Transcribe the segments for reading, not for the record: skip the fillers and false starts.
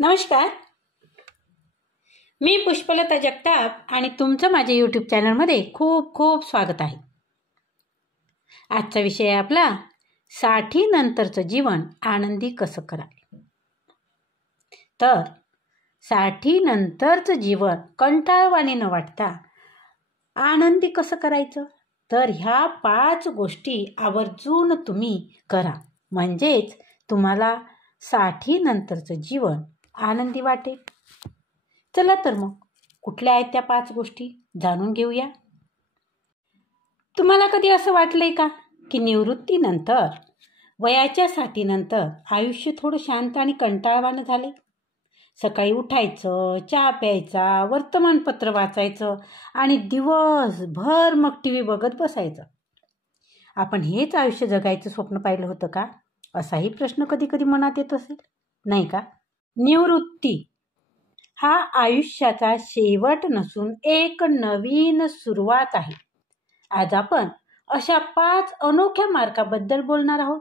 नमस्कार. मी पुष्पलता जगताप आणि तुमचं माझ्या यूट्यूब चॅनलमध्ये खूप खूप स्वागत आहे. आजचा विषय आहे आपला 60 नंतरचं जीवन आनंदी कसं करावे. तर 60 नंतरचं जीवन कंटाळवाणे न वाटता आनंदी कसं करायचं, तर ह्या 5 गोष्टी आवर्जून तुम्ही करा, म्हणजेच तुम्हाला 60 नंतरचं जीवन आनंदी वाटेल. चला तर मग कुठल्या आहेत त्या 5 गोष्टी जाणून घेऊया. तुम्हाला कधी असं वाटलंय का की निवृत्तीनंतर वयाच्या 60 नंतर आयुष्य थोडं शांत आणि कंटाळवाणं झाले? सकाळी उठायचं, चहा प्यायचा, वर्तमानपत्र वाचायचं आणि दिवसभर मग टी व्ही बघत बसायचं. आपण हेच आयुष्य जगायचं स्वप्न पाहिलं होतं का, असाही प्रश्न कधी कधी मनात येत असेल, नाही का? निवृत्ती हा आयुष्याचा शेवट नसून एक नवीन सुरुवात आहे. आज आपण अशा 5 अनोख्या मार्गाबद्दल बोलणार आहोत,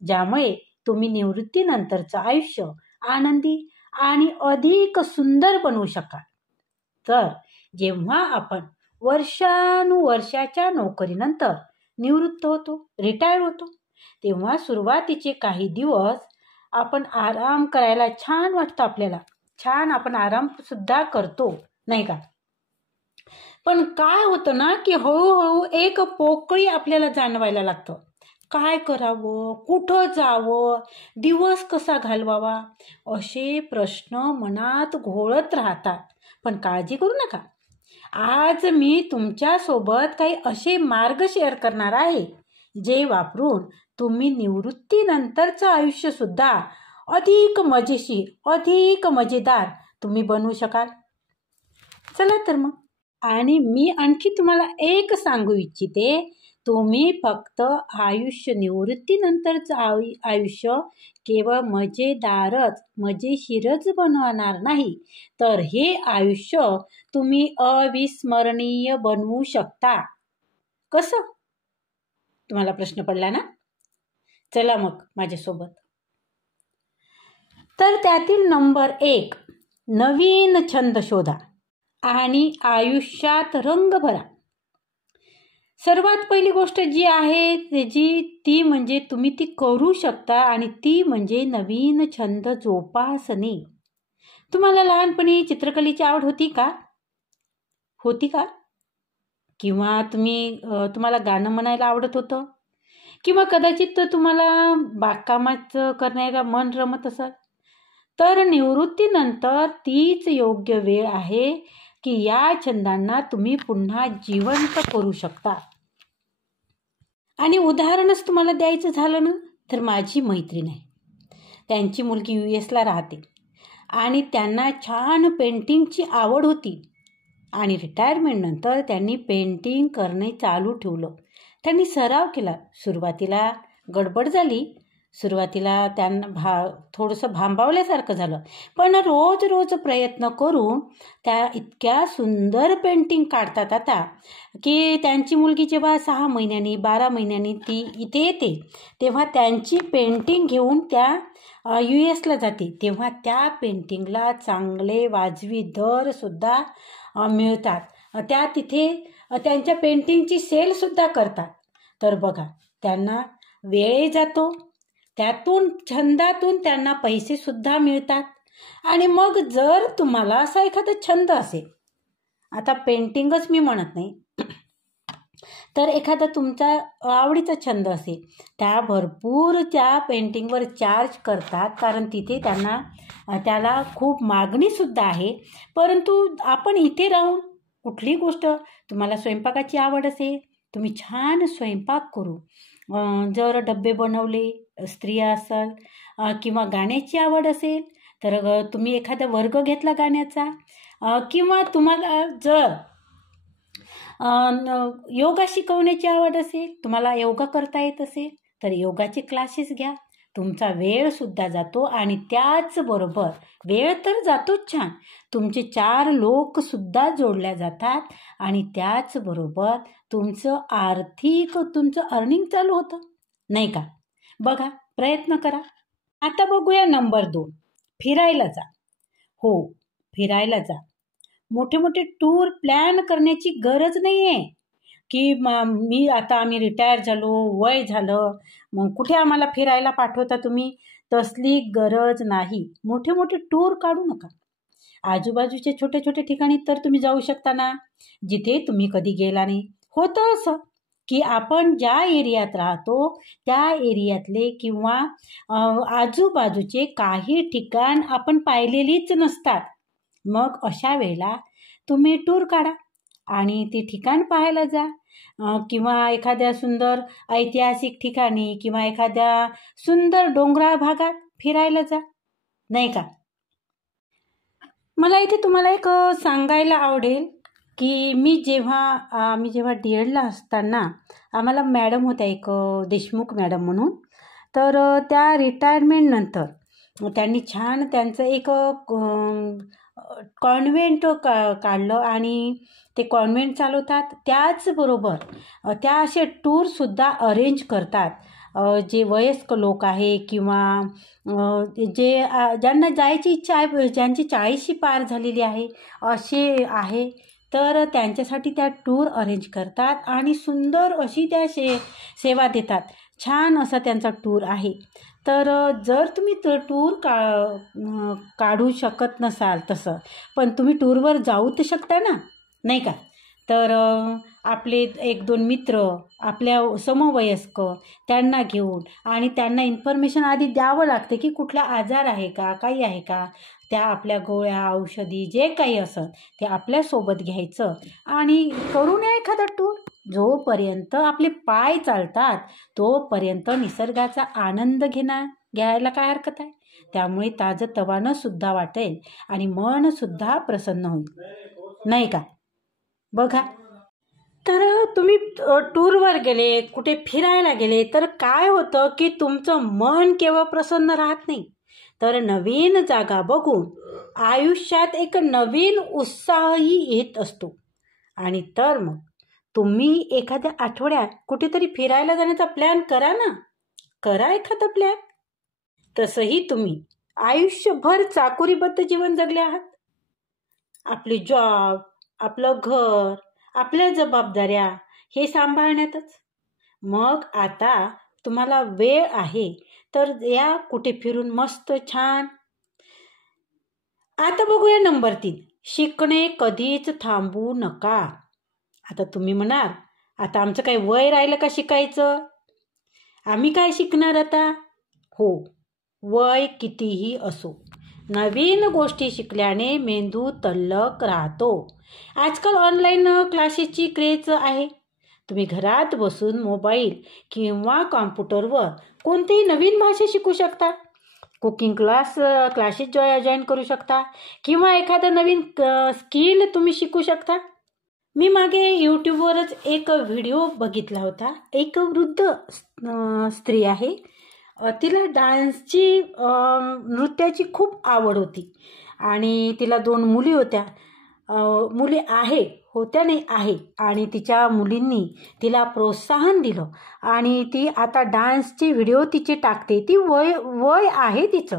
ज्यामुळे तुम्ही निवृत्तीनंतरचं आयुष्य आनंदी आणि अधिक सुंदर बनवू शकाल. तर जेव्हा आपण वर्षानुवर्षाच्या नोकरीनंतर निवृत्त होतो, रिटायर होतो, तेव्हा सुरुवातीचे काही दिवस आपण आराम करायला छान वाटतं, आपल्याला छान आपण आराम सुद्धा करतो, नाही का? पण काय होतं ना की हळूहळू एक पोकळी आपल्याला जाणवायला लागतं. काय करावं, कुठं जावं, दिवस कसा घालवावा, असे प्रश्न मनात घोळत राहतात. पण काळजी करू नका, आज मी तुमच्यासोबत काही असे मार्ग शेअर करणार आहे जे वापरून तुम्ही निवृत्तीनंतरचं आयुष्य सुद्धा अधिक मजेशीर, अधिक मजेदार तुम्ही बनवू शकाल. चला तर मग. आणि मी आणखी तुम्हाला एक सांगू इच्छिते, तुम्ही फक्त आयुष्य निवृत्तीनंतरचं आयुष्य केवळ मजेशीरच बनवणार नाही, तर हे आयुष्य तुम्ही अविस्मरणीय बनवू शकता. कसं? तुम्हाला प्रश्न पडला ना? चला मग माझ्यासोबत. तर त्यातील नंबर 1, नवीन छंद शोधा आणि आयुष्यात रंग भरा. सर्वात पहिली गोष्ट जी आहे ती म्हणजे तुम्ही ती करू शकता, आणि ती म्हणजे नवीन छंद जोपासणे. तुम्हाला लहानपणी चित्रकलेची आवड होती का? किंवा तुम्हाला गाणं म्हणायला आवडत होतं, किंवा कदाचित तुम्हाला बागकामाचं करण्याला मन रमत असेल, तर निवृत्तीनंतर तीच योग्य वेळ आहे की या छंदांना तुम्ही पुन्हा जिवंत करू शकता. आणि उदाहरणच तुम्हाला द्यायचं झालं ना, तर माझी मैत्रीण आहे, त्यांची मुलगी US ला राहते आणि त्यांना छान पेंटिंगची आवड होती. आणि रिटायरमेंटनंतर त्यांनी पेंटिंग करणे चालू ठेवलं. त्यांनी सराव केला. सुरुवातीला गडबड झाली, सुरुवातीला त्यांना थोडंसं भांबावल्यासारखं झालं, पण रोज प्रयत्न करून त्या इतक्या सुंदर पेंटिंग काढतात आता की त्यांची मुलगी जेव्हा 6 महिन्यांनी 12 महिन्यांनी ती इथे येते, तेव्हा त्यांची पेंटिंग घेऊन त्या US ला जाते, तेव्हा त्या पेंटिंगला चांगले वाजवी दर सुद्धा मिळतात. त्या तिथे त्यांच्या पेंटिंगची सेलसुद्धा करतात. तर बघा, त्यांना वेळ जातो, त्यातून छंदातून त्यांना पैसे सुद्धा मिळतात. आणि मग जर तुम्हाला असा एखादा छंद असेल, आता पेंटिंगच मी म्हणत नाही, तर एखादा तुमचा आवडीचा छंद असेल, त्या पेंटिंगवर चार्ज करतात, कारण तिथे त्याला खूप मागणीसुद्धा आहे. परंतु आपण इथे राहून कुठली गोष्ट, तुम्हाला स्वयंपाकाची आवड असेल, तुम्ही छान स्वयंपाक करू, जर डबे बनवले, स्त्रिया असाल, किंवा गाण्याची आवड असेल तर तुम्ही एखादा वर्ग घेतला गाण्याचा, किंवा तुम्हाला जर योगा शिकवण्याची आवड असेल, तुम्हाला योगा करता येत असेल, तर योगाचे क्लासेस घ्या. तुमचा वेळ सुद्धा जातो आणि त्याचबरोबर वेळ तर जातोच छान, तुमचे 4 लोक सुद्धा जोडल्या जातात आणि त्याचबरोबर तुमचं अर्निंग चालू होतं, नाही का? बघा, प्रयत्न करा. आता बघूया नंबर 2, फिरायला जा. हो, फिरायला जा. मोठे मोठे टूर प्लॅन करण्याची गरज नाही आहे, की आम्ही रिटायर झालो, वय झालं, मग कुठे आम्हाला फिरायला पाठवता तुम्ही? तसली गरज नाही. मोठे मोठे टूर काढू नका. आजूबाजूचे छोटे छोटे ठिकाणी तर तुम्ही जाऊ शकता ना, जिथे तुम्ही कधी गेला नाही. होतं असं की आपण ज्या एरियात राहतो त्या एरियातले किंवा आजूबाजूचे काही ठिकाण आपण पाहिलेलीच नसतात. मग अशा वेळेला तुम्ही टूर काढा आणि ते ठिकाण पाहायला जा. किंवा एखाद्या सुंदर ऐतिहासिक ठिकाणी किंवा एखाद्या सुंदर डोंगराळ भागात फिरायला जा, नाही का? मला इथे तुम्हाला एक सांगायला आवडेल की आम्ही जेव्हा डी.एडला असताना आम्हाला मॅडम होत्या, एक देशमुख मॅडम म्हणून. तर त्या रिटायरमेंटनंतर त्यांनी छान त्यांचं एक कॉन्व्हेंट काढलं आणि ते कॉन्व्हेंट चालवतात. त्याचबरोबर त्या असे टूरसुद्धा अरेंज करतात. जे वयस्क लोक आहे किंवा ज्यांना जायची इच्छा आहे, ज्यांची 40शी पार झालेली आहे असे आहे, तर त्यांच्यासाठी त्या टूर अरेंज करतात आणि सुंदर अशी त्या सेवा देतात. छान असा त्यांचा टूर आहे. तर जर तुम्ही टूर काढू शकत नसाल तसं, पण तुम्ही टूरवर जाऊ तर शकता ना, नाही का? तर आपले 1-2 मित्र, आपल्या समवयस्क, त्यांना घेऊन आणि त्यांना इन्फॉर्मेशन आधी द्यावं लागते की कुठला आजार आहे का, काही आहे का, त्या आपल्या गोळ्या औषधी जे काही असं ते आपल्यासोबत घ्यायचं आणि करू नये एखादा टूर. जोपर्यंत आपले पाय चालतात तोपर्यंत निसर्गाचा आनंद घ्यायला काय हरकत आहे? त्यामुळे ताजंतवानं सुद्धा वाटेल आणि मन सुद्धा प्रसन्न होईल, नाही का? बघा, तर तुम्ही टूरवर गेले, कुठे फिरायला गेले तर काय होतं की तुमचं मन केवळ प्रसन्न राहत नाही, तर नवीन जागा बघून आयुष्यात एक नवीन उत्साहही येत असतो. आणि तर मग तुम्ही एखाद्या आठवड्यात कुठेतरी फिरायला जाण्याचा प्लॅन करा ना, करा एखादा प्लॅन. तसंही तुम्ही आयुष्यभर चाकोरीबद्ध जीवन जगले आहात. आपली जॉब, आपलं घर, आपल्या जबाबदाऱ्या हे सांभाळण्यातच. मग आता तुम्हाला वेळ आहे तर या कुठे फिरून मस्त छान. आता बघूया नंबर 3, शिकणे कधीच थांबू नका. आता तुम्ही म्हणाल, आता आमचं काही वय राहिलं का शिकायचं? आम्ही काय शिकणार आता? हो, वय कितीही असो, नवीन गोष्टी शिकल्याने मेंदू तल्लख राहतो. आजकाल ऑनलाईन क्लासेसची क्रेज आहे. तुम्ही घरात बसून मोबाईल किंवा कॉम्प्युटरवर कोणतीही नवीन भाषा शिकू शकता. कुकिंग क्लासेस जॉईन करू शकता किंवा एखादं नवीन स्किल तुम्ही शिकू शकता. मी मागे यूट्यूबवरच एक व्हिडिओ बघितला होता. एक वृद्ध स्त्री आहे, तिला डान्सची नृत्याची खूप आवड होती आणि तिला 2 मुली होत्या. मुली आहे आणि तिच्या मुलींनी तिला प्रोत्साहन दिलं आणि ती आता डान्सची व्हिडिओ तिचे टाकते. ती वय आहे तिचं,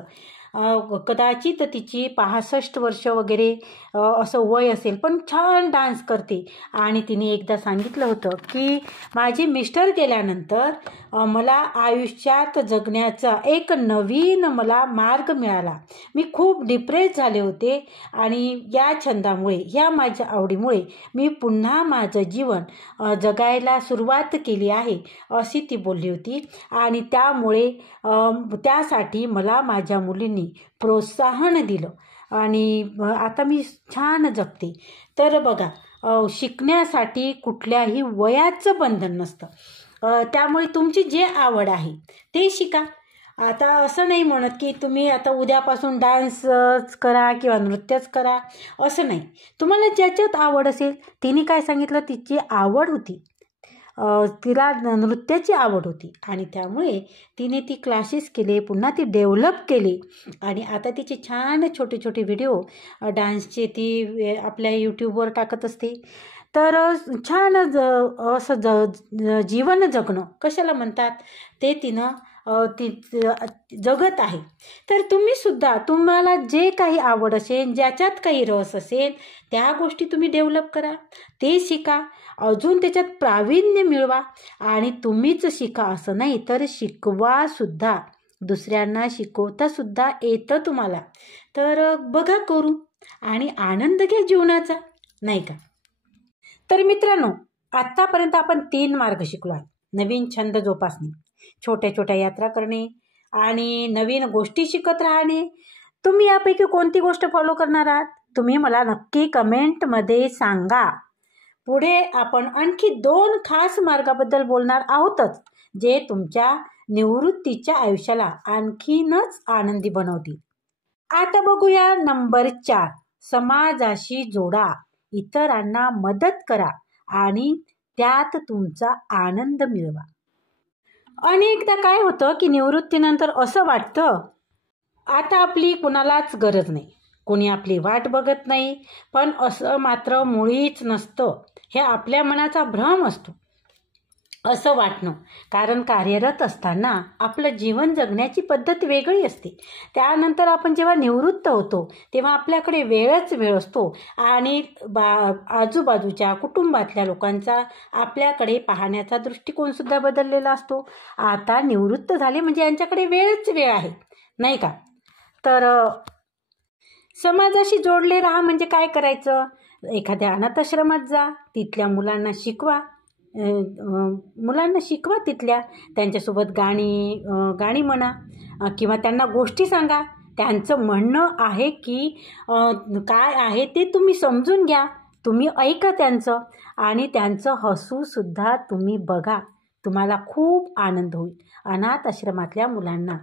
कदाचित तिची 65 वर्ष वगैरे असं वय असेल, पण छान डान्स करते. आणि तिने एकदा सांगितलं होतं की माझे मिस्टर गेल्यानंतर मला आयुष्यात जगण्याचा एक नवीन मला मार्ग मिळाला. मी खूप डिप्रेस झाले होते आणि या छंदामुळे, ह्या माझ्या आवडीमुळे मी पुन्हा माझं जीवन जगायला सुरुवात केली आहे, अशी ती बोलली होती. आणि त्यामुळे त्यासाठी मला माझ्या मुलींनी प्रोत्साहन दिलं आणि आता मी छान जगते. तर बघा, शिकण्यासाठी कुठल्याही वयाचं बंधन नसतं. त्यामुळे तुमची जे आवड आहे ते शिका. आता असं नाही म्हणत की तुम्ही आता उद्यापासून डान्सच करा किंवा नृत्यच करा, असं नाही. तुम्हाला ज्याच्यात आवड असेल, तिने काय सांगितलं, तिची आवड होती, तिला नृत्याची आवड होती आणि त्यामुळे तिने ती क्लासेस केले, पुन्हा ती डेव्हलप केली आणि आता तिचे छान छोटे छोटे व्हिडिओ डान्सचे ती आपल्या यूट्यूबवर टाकत असते. तर छान असं जीवन जगणं कशाला म्हणतात ते तिनं ती जगत आहे. तर तुम्ही सुद्धा तुम्हाला जे काही आवड असेल, ज्याच्यात काही रस असेल, त्या गोष्टी तुम्ही डेव्हलप करा, ते शिका, अजून त्याच्यात प्रावीण्य मिळवा. आणि तुम्हीच शिका असं नाही, तर शिकवा सुद्धा, दुसऱ्यांना शिकवता सुद्धा येतं तुम्हाला. तर बघा करू आणि आनंद घ्या जीवनाचा, नाही का? तर मित्रांनो, आत्तापर्यंत आपण 3 मार्ग शिकलो आहे. नवीन छंद जोपासणे, छोट्या छोट्या यात्रा करणे आणि नवीन गोष्टी शिकत राहणे. तुम्ही यापैकी कोणती गोष्ट फॉलो करणार आहात? तुम्ही मला नक्की कमेंटमध्ये सांगा. पुढे आपण आणखी 2 खास मार्गाबद्दल बोलणार आहोतच, जे तुमच्या निवृत्तीच्या आयुष्याला आणखीनच आनंदी बनवतील. आता बघूया नंबर 4, समाजाशी जोडा, इतरांना मदत करा आणि त्यात तुमचा आनंद मिळवा. अनेकदा काय होतं की निवृत्तीनंतर असं वाटतं आता आपली कुणालाच गरज नाही, कोणी आपली वाट बघत नाही. पण असं मात्र मुळीच नसतं. हे आपल्या मनाचा भ्रम असतो असं वाटणं. कारण कार्यरत असताना आपलं जीवन जगण्याची पद्धत वेगळी असते. त्यानंतर आपण जेव्हा निवृत्त होतो तेव्हा आपल्याकडे वेळच वेळ असतो आणि आजूबाजूच्या कुटुंबातल्या लोकांचा आपल्याकडे पाहण्याचा दृष्टिकोनसुद्धा बदललेला असतो. आता निवृत्त झाले म्हणजे यांच्याकडे वेळच वेळ आहे, नाही का? तर समाजाशी जोडले राहा म्हणजे काय करायचं? एखाद्या अनाथाश्रमात जा, तिथल्या मुलांना शिकवा, तिथल्या त्यांच्यासोबत गाणी म्हणा किंवा त्यांना गोष्टी सांगा. त्यांचं म्हणणं आहे की काय आहे ते तुम्ही समजून घ्या, तुम्ही ऐका त्यांचं आणि त्यांचं हसूसुद्धा तुम्ही बघा. तुम्हाला खूप आनंद होईल. अनाथ आश्रमातल्या मुलांना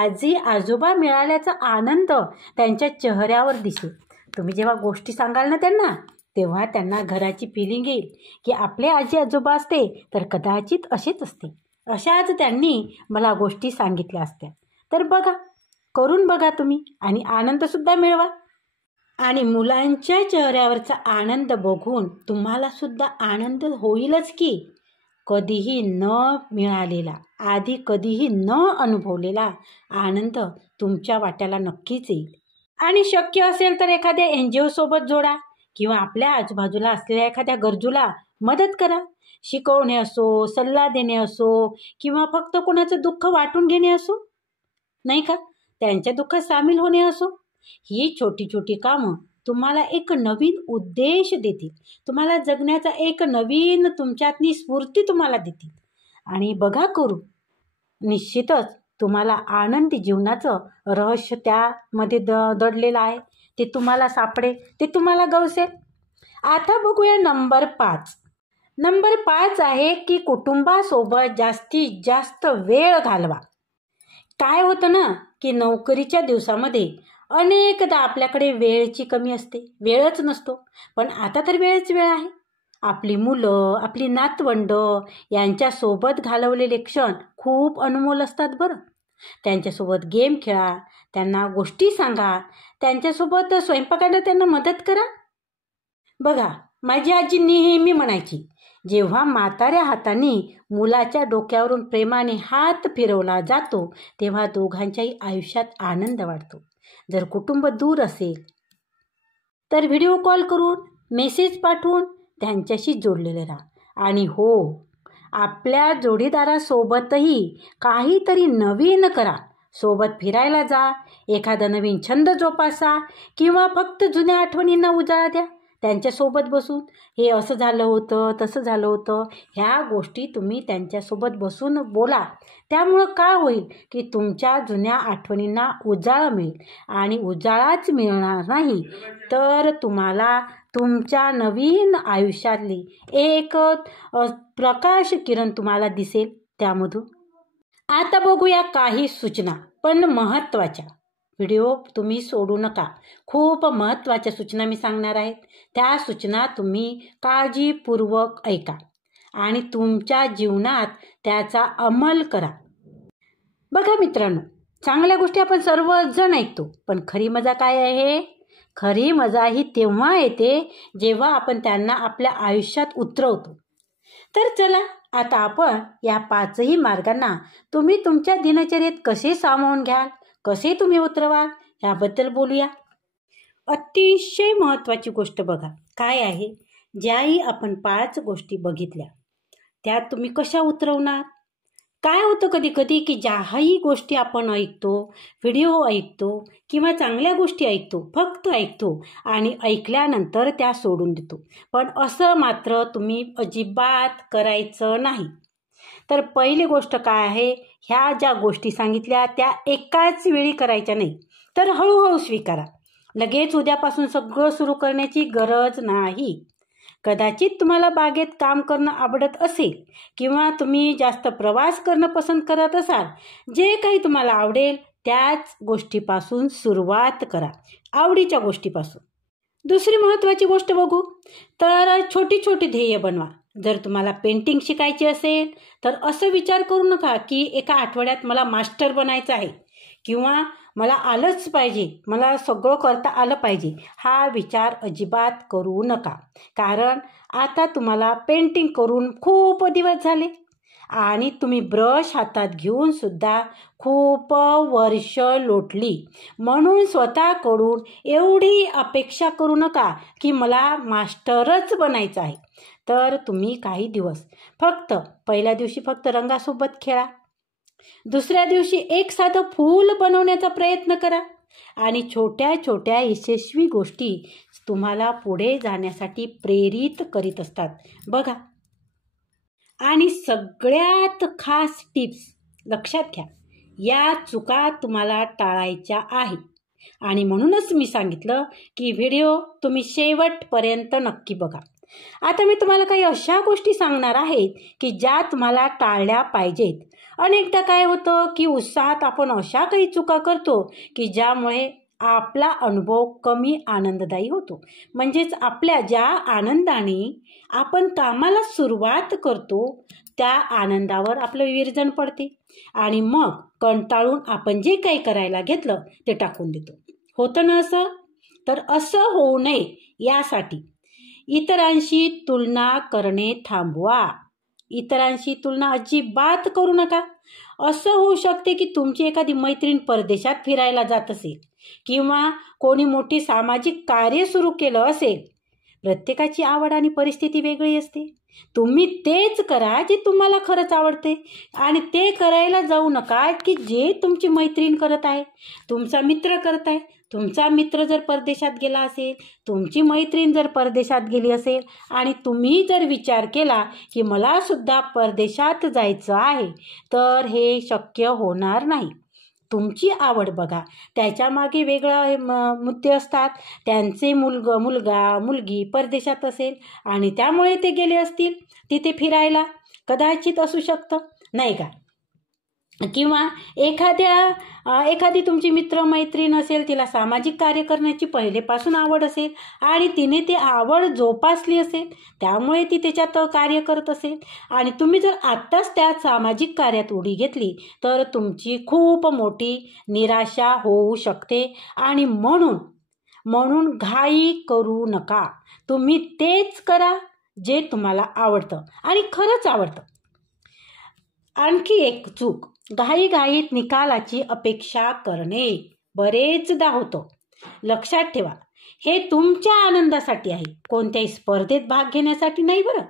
आजी आजोबा मिळाल्याचा आनंद त्यांच्या चेहऱ्यावर दिसेल. तुम्ही जेव्हा गोष्टी सांगाल ना त्यांना, तेव्हा त्यांना घराची फिलिंग येईल की आपले आजी आजोबा असते तर कदाचित असेच असते, अशाच त्यांनी मला गोष्टी सांगितल्या असत्या. तर बघा, करून बघा तुम्ही आणि आनंदसुद्धा मिळवा. आणि मुलांच्या चेहऱ्यावरचा आनंद बघून तुम्हाला सुद्धा आनंद होईलच की. कधीही न मिळालेला, आधी कधीही न अनुभवलेला आनंद तुमच्या वाट्याला नक्कीच येईल. आणि शक्य असेल तर एखाद्या NGO सोबत जोडा किंवा आपल्या आजूबाजूला असलेल्या एखाद्या गरजूला मदत करा. शिकवणे असो, सल्ला देणे असो किंवा फक्त कोणाचं दुःख वाटून घेणे असो, नाही का, त्यांच्या दुःखात सामील होणे असो. ही छोटी छोटी कामं तुम्हाला एक नवीन उद्देश देतील, तुम्हाला जगण्याचा एक नवीन तुमच्यातली स्फूर्ती तुम्हाला देतील. आणि बघा करू, निश्चितच तुम्हाला आनंदी जीवनाचं रहस्य त्यामध्ये दडलेलं आहे, ते तुम्हाला सापडेल, ते तुम्हाला गवसेल. आता बघूया नंबर 5. नंबर 5 आहे की कुटुंबासोबत जास्तीत जास्त वेळ घालवा. काय होतं ना की नोकरीच्या दिवसामध्ये अनेकदा आपल्याकडे वेळेची कमी असते, वेळच नसतो. पण आता तर वेळच वेळ आहे. आपली मुलं, आपली नातवंड यांच्यासोबत घालवलेले क्षण खूप अनमोल असतात बरं. त्यांच्यासोबत गेम खेळा, त्यांना गोष्टी सांगा, त्यांच्यासोबत स्वयंपाकाला त्यांना मदत करा. बघा, माझी आजी नेहमी म्हणायची, जेव्हा म्हाताऱ्या हाताने मुलाच्या डोक्यावरून प्रेमाने हात फिरवला जातो तेव्हा दोघांच्याही आयुष्यात आनंद वाढतो. जर कुटुंब दूर असेल तर व्हिडिओ कॉल करून, मेसेज पाठवून त्यांच्याशी जोडलेले राहा. आणि हो, आपल्या जोडीदारासोबतही काहीतरी नवीन करा. सोबत फिरायला जा, एखादा नवीन छंद जोपासा किंवा फक्त जुन्या आठवणींना उजाळा द्या. त्यांच्यासोबत बसून हे असं झालं होतं, तसं झालं होतं, ह्या गोष्टी तुम्ही त्यांच्यासोबत बसून बोला. त्यामुळं काय होईल की तुमच्या जुन्या आठवणींना उजाळा मिळेल आणि उजाळाच मिळणार नाही तर तुम्हाला तुमच्या नवीन आयुष्यातली एक प्रकाश किरण तुम्हाला दिसेल त्यामधून. आता बघूया काही सूचना, पण महत्त्वाच्या. व्हिडिओ तुम्ही सोडू नका. खूप महत्त्वाच्या सूचना मी सांगणार आहेत. त्या सूचना तुम्ही काळजीपूर्वक ऐका आणि तुमच्या जीवनात त्याचा अंमल करा. बघा मित्रांनो, चांगल्या गोष्टी आपण सर्वजण ऐकतो, पण खरी मजा काय आहे? खरी मजा ही तेव्हा येते जेव्हा आपण त्यांना आपल्या आयुष्यात उतरवतो. तर चला आता आपण या 5ही मार्गांना तुम्ही तुमच्या दिनचर्येत कसे सामावून घ्याल, कसे तुम्ही उतरवाल याबद्दल बोलूया. अतिशय महत्त्वाची गोष्ट बघा काय आहे, ज्याही आपण 5 गोष्टी बघितल्या त्यात तुम्ही कशा उतरवणार. काय होतं कधी कधी की ज्याही गोष्टी आपण ऐकतो, व्हिडिओ ऐकतो किंवा चांगल्या गोष्टी ऐकतो, फक्त ऐकतो आणि ऐकल्यानंतर त्या सोडून देतो. पण असं मात्र तुम्ही अजिबात करायचं नाही. तर पहिली गोष्ट काय आहे, ह्या ज्या गोष्टी सांगितल्या त्या एकाच वेळी करायच्या नाही, तर हळूहळू स्वीकारा. लगेच उद्यापासून सगळं सुरू करण्याची गरज नाही. कदाचित तुम्हाला बागेत काम करणं आवडत असेल किंवा तुम्ही जास्त प्रवास करणं पसंत करत असाल, जे काही तुम्हाला आवडेल त्याच गोष्टीपासून सुरुवात करा, आवडीच्या गोष्टीपासून. दुसरी महत्त्वाची गोष्ट बघू तर छोटी छोटी ध्येय बनवा. जर तुम्हाला पेंटिंग शिकायची असेल तर असं विचार करू नका की एका आठवड्यात मला मास्टर बनायचं आहे किंवा मला आलंच पाहिजे, मला सगळं करता आलं पाहिजे. हा विचार अजिबात करू नका. कारण आता तुम्हाला पेंटिंग करून खूप दिवस झाले आणि तुम्ही ब्रश हातात घेऊन सुद्धा खूप वर्ष लोटली. म्हणून स्वतःकडून एवढी अपेक्षा करू नका की मला मास्टरच बनायचं आहे. तर तुम्ही काही दिवस फक्त पहिल्या दिवशी फक्त रंगासोबत खेळा, दुसऱ्या दिवशी एक साधं फूल बनवण्याचा प्रयत्न करा आणि छोट्या छोट्या यशस्वी गोष्टी तुम्हाला पुढे जाण्यासाठी प्रेरित करीत असतात बघा. आणि सगळ्यात खास टिप्स लक्षात घ्या, या चुका तुम्हाला टाळायच्या आहेत आणि म्हणूनच मी सांगितलं की व्हिडिओ तुम्ही शेवटपर्यंत नक्की बघा. आता मी तुम्हाला काही अशा गोष्टी सांगणार आहेत की ज्या तुम्हाला टाळल्या पाहिजेत. अनेकदा काय होतं की उत्साहात आपण अशा काही चुका करतो की ज्यामुळे आपला अनुभव कमी आनंददायी होतो. म्हणजेच आपल्या ज्या आनंदाने आपण कामाला सुरुवात करतो त्या आनंदावर आपलं विरजण पडते आणि मग कंटाळून आपण जे काही करायला घेतलं ते टाकून देतो. होतं ना असं? तर असं होऊ नये यासाठी इतरांशी तुलना करणे थांबवा. इतरांशी तुलना अजिबात करू नका. असं होऊ शकते की तुमची एखादी मैत्रीण परदेशात फिरायला जात असेल किंवा कोणी मोठी सामाजिक कार्य सुरू केलं असेल. प्रत्येकाची आवड आणि परिस्थिती वेगळी असते. तुम्ही तेच करा जे तुम्हाला खरंच आवडते आणि ते करायला जाऊ नका की जे तुमची मैत्रीण करत आहे, तुमचा मित्र करत आहे. तुमचा मित्र जर परदेशात गेला असेल, तुमची मैत्रीण जर परदेशात गेली असेल आणि तुम्ही जर विचार केला की मला सुद्धा परदेशात जायचं आहे, तर हे शक्य होणार नाही. तुमची आवड बघा, त्याच्यामागे वेगळे मुद्दे असतात. त्यांचे मुलगा मुलगी परदेशात असेल आणि त्यामुळे ते गेले असतील तिथे फिरायला, कदाचित असू शकतं नाही का. किंवा एखादी तुमची मित्रमैत्रीण असेल, तिला सामाजिक कार्य करण्याची पहिलेपासून आवड असेल आणि तिने ती आवड जोपासली असेल, त्यामुळे ती त्याच्यात कार्य करत असेल आणि तुम्ही जर आत्ताच त्या सामाजिक कार्यात उडी घेतली तर तुमची खूप मोठी निराशा होऊ शकते. आणि म्हणून घाई करू नका. तुम्ही तेच करा जे तुम्हाला आवडतं आणि खरंच आवडतं. आणखी एक चूक, घाईघाईत निकालाची अपेक्षा करणे बरेचदा होतं. लक्षात ठेवा, हे तुमच्या आनंदासाठी आहे, कोणत्याही स्पर्धेत भाग घेण्यासाठी नाही बरं.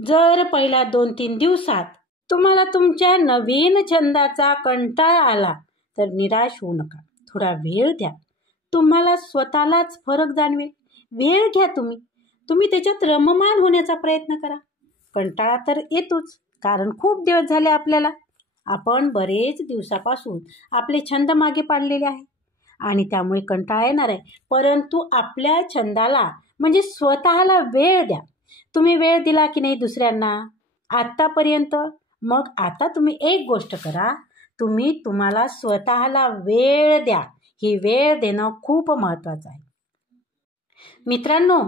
जर पहिल्या 2-3 दिवसात तुम्हाला तुमच्या नवीन छंदाचा कंटाळा आला तर निराश होऊ नका. थोडा वेळ द्या, तुम्हाला स्वतःलाच फरक जाणवेल. वेळ घ्या, तुम्ही त्याच्यात रममान होण्याचा प्रयत्न करा. कंटाळा तर येतोच, कारण खूप दिवस झाले आपण बरेच दिवसापासून आपले छंद मागे पाडलेले आहे आणि त्यामुळे कंटाळा येणार आहे. परंतु आपल्या छंदाला म्हणजे स्वतःला वेळ द्या. तुम्ही वेळ दिला की नाही दुसऱ्यांना आत्तापर्यंत? मग आता तुम्ही एक गोष्ट करा, तुम्ही तुम्हाला स्वतःला वेळ द्या. ही वेळ देणं खूप महत्त्वाचं आहे. मित्रांनो,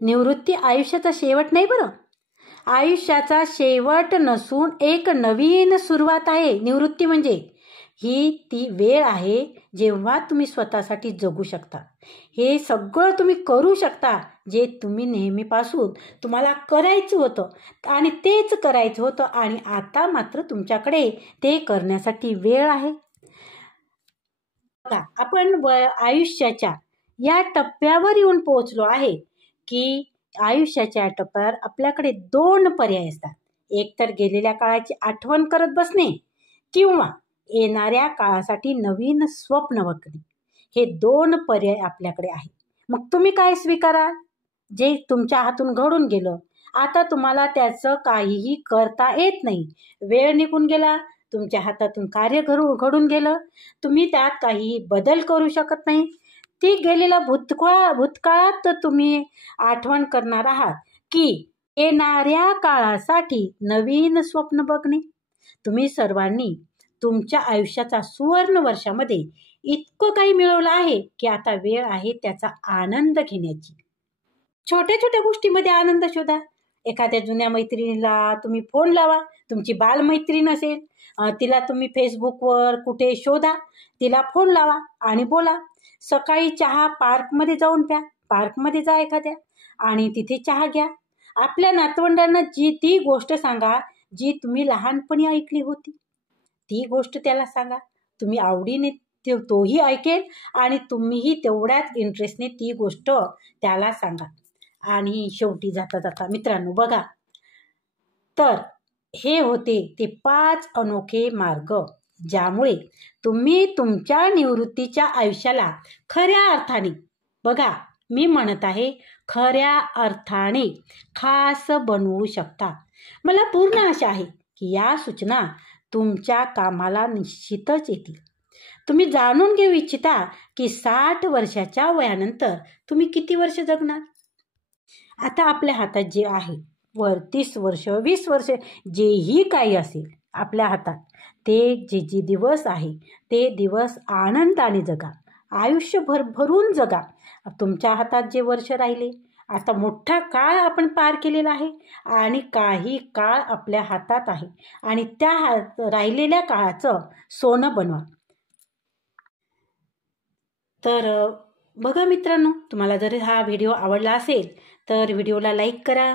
निवृत्ती आयुष्याचा शेवट नाही बरं. आयुष्याचा शेवट नसून एक नवीन सुरुवात आहे निवृत्ती म्हणजे. ही ती वेळ आहे जेव्हा तुम्ही स्वतःसाठी जगू शकता. हे सगळं तुम्ही करू शकता जे तुम्ही नेहमीपासून तुम्हाला करायचं होतं आणि तेच करायचं होतं आणि आता मात्र तुमच्याकडे ते करण्यासाठी वेळ आहे. बघा, आपण आयुष्याच्या या टप्प्यावर येऊन पोहोचलो आहे की आयुष्याच्या टप्प्यावर आपल्याकडे 2 पर्याय असतात. एक तर गेलेल्या काळाची आठवण करत बसणे किंवा येणाऱ्या काळासाठी नवीन स्वप्न बघणे. हे 2 पर्याय आपल्याकडे आहे. मग तुम्ही काय स्वीकाराल? जे तुमच्या हातून घडून गेलं, आता तुम्हाला त्याचं काहीही करता येत नाही. वेळ निघून गेला, तुमच्या हातातून कार्य घडून गेलं, तुम्ही त्यात काहीही बदल करू शकत नाही. ती गेलेला भूतकाळात तुम्ही आठवण करणार आहात की येणाऱ्या काळासाठी नवीन स्वप्न बघणे. तुम्ही सर्वांनी तुमच्या आयुष्याचा सुवर्ण वर्षामध्ये इतकं काही मिळवलं आहे की आता वेळ आहे त्याचा आनंद घेण्याची. छोट्या छोट्या गोष्टीमध्ये आनंद शोधा. एखाद्या जुन्या मैत्रिणीला तुम्ही फोन लावा. तुमची बालमैत्रीण असेल, तिला तुम्ही फेसबुकवर कुठे शोधा, तिला फोन लावा आणि बोला. सकाळी चहा पार्कमध्ये जाऊन प्या. पार्कमध्ये जा एखाद्या आणि तिथे चहा घ्या. आपल्या नातवंडांना ती गोष्ट सांगा जी तुम्ही लहानपणी ऐकली होती. ती गोष्ट त्याला सांगा. तुम्ही आवडीने तोही ऐकेल आणि तुम्हीही तेवढ्याच इंटरेस्टने ती गोष्ट त्याला सांगा. आणि शेवटी जाता जाता मित्रांनो बघा, तर हे होते ते 5 अनोखे मार्ग ज्यामुळे तुम्ही तुमच्या निवृत्तीच्या आयुष्याला खऱ्या अर्थाने, बघा मी म्हणत आहे खऱ्या अर्थाने खास बनवू शकता. मला पूर्ण आशा आहे की या सूचना तुमच्या कामाला निश्चितच येतील. तुम्ही जाणून घेऊ इच्छिता की 60 वर्षाच्या वयानंतर तुम्ही किती वर्ष जगणार? आता आपल्या हातात जे आहे, 30 वर्ष 20 वर्ष जेही काही असेल आपल्या हातात, ते जे दिवस आहे ते दिवस आनंदाने जगा. आयुष्य भरभरून जगा. तुमच्या हातात जे वर्ष राहिले, आता मोठा काळ आपण पार केलेला आहे आणि काही काळ आपल्या हातात आहे आणि त्या राहिलेल्या काळाचं सोनं बनवा. तर बघा मित्रांनो, तुम्हाला जर हा व्हिडिओ आवडला असेल तर व्हिडिओला लाईक करा,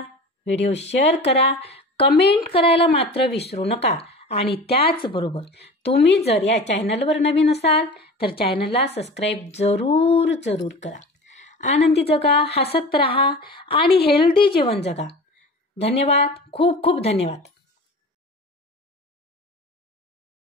व्हिडिओ शेअर करा, कमेंट करायला मात्र विसरू नका. आणि त्याचबरोबर तुम्ही जर या चॅनलवर नवीन असाल तर चॅनलला सबस्क्राईब जरूर करा. आनंदी जगा, हसत राहा आणि हेल्दी जीवन जगा. धन्यवाद, खूप खूप धन्यवाद.